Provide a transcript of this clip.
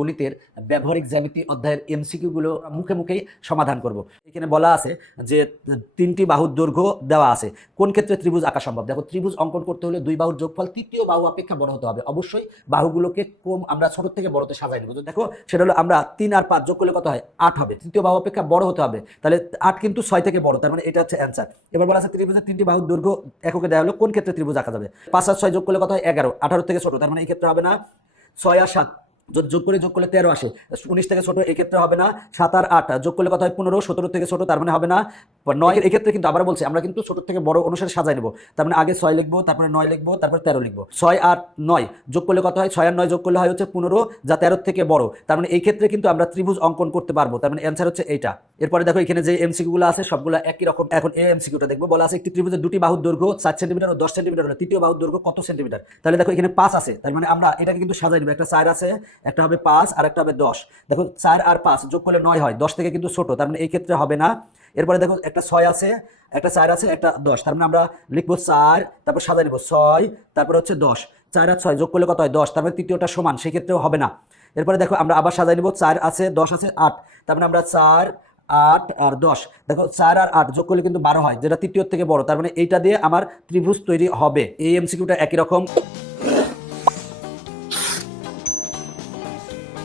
গণিতের ব্যবহারিক জ্যামিতি অধ্যায়ের এমসিকিউগুলো মুখে মুখেই সমাধান করব। এখানে বলা আছে যে তিনটি বাহুর দৈর্ঘ্য দেওয়া আছে। কোন ক্ষেত্রে ত্রিভুজ আঁকা সম্ভব? দেখো, ত্রিভুজ অঙ্কন করতে হলে দুই বাহুর যোগফল, তৃতীয় বাহু অপেক্ষা বড় হতে হবে। অবশ্যই বাহুগুলোকে কম আমরা ছোট থেকে বড়তে সাজাই নেব। দেখো, সেটা হলো আমরা তিন আর পাঁচ যোগ করলে কত হয়? আট হবে। তৃতীয় বাহু অপেক্ষা বড় হতে হবে। তাহলে আট কিন্তু ছয় থেকে বড়, তার মানে এটা হচ্ছে অ্যান্সার এবার বলা আছে ত্রিভুজের তিনটি বাহুর দৈর্ঘ্য এককে দেওয়া হলো। কোন ক্ষেত্রে ত্রিভুজ আঁকা যাবে? পাঁচ আর ছয় যোগ করলে কত হয়? এগারো। আঠারো থেকে ছোট, তার মানে এই ক্ষেত্রে হবে না ছয় আর সাত। যোগ করে যোগ করলে তেরো আসে। উনিশ থেকে ছোটো এক্ষেত্রে হবে না, সাত আর আট। যোগ করলে কথা হয়? পনেরো, সতেরো থেকে ছোটো তার মানে হবে না নয় এক্ষেত্রে কিন্তু আবার বলছি, আমরা কিন্তু ছোট থেকে বড় অনুসারে সাজাই নেব। তার মানে আগে ছয় লিখব, তারপরে নয় লিখব, তারপরে তেরো লিখব। ছয় আর নয় যোগ করলে কত হয়? ছয় আর নয় যোগ করলে হয় হচ্ছে পনেরো, যা তেরো থেকে বড়। তার মানে এই ক্ষেত্রে কিন্তু আমরা ত্রিভুজ অঙ্কন করতে পারব। তার মানে অ্যান্সার হচ্ছে এইটা। এরপরে দেখো এখানে যে এমসিকিউগুলো আছে, সবগুলো একই রকম। এখন এই এমসিকিউটা দেখব, বলা আছে একটি ত্রিভুজের দুটি বাহুর দৈর্ঘ্য চার সেন্টিমিটার ও দশ সেন্টিমিটার হলে। তৃতীয় বাহুর দৈর্ঘ্য কত সেন্টিমিটার? তাহলে দেখো এখানে পাঁচ আছে। তার মানে আমরা এটাকে কিন্তু সাজাই নেব। একটা চার আছে, একটা হবে পাঁচ, আর একটা হবে দশ। দেখো চার আর পাঁচ যোগ করলে নয় হয়। দশ থেকে কিন্তু ছোট। তার মানে এই ক্ষেত্রে হবে না। এরপরে দেখো একটা ছয় আছে, একটা চার আছে, একটা দশ। তার মানে আমরা লিখব চার, তারপর সাজাই নেব ছয়, তারপর হচ্ছে দশ। চার আর ছয় যোগ করলে কত হয়? দশ। তারপরে তৃতীয়টা সমান, সেক্ষেত্রেও হবে না। এরপরে দেখো, আমরা আবার সাজাই নেব চার আছে, দশ আছে, আট। তার মানে আমরা চার, আট আর দশ। দেখো, চার আর আট যোগ করলে কিন্তু বারো হয়, যেটা তৃতীয় থেকে বড়। তার মানে এইটা দিয়ে আমার ত্রিভুজ তৈরি হবে। এই এমসিকিউটা একই রকম।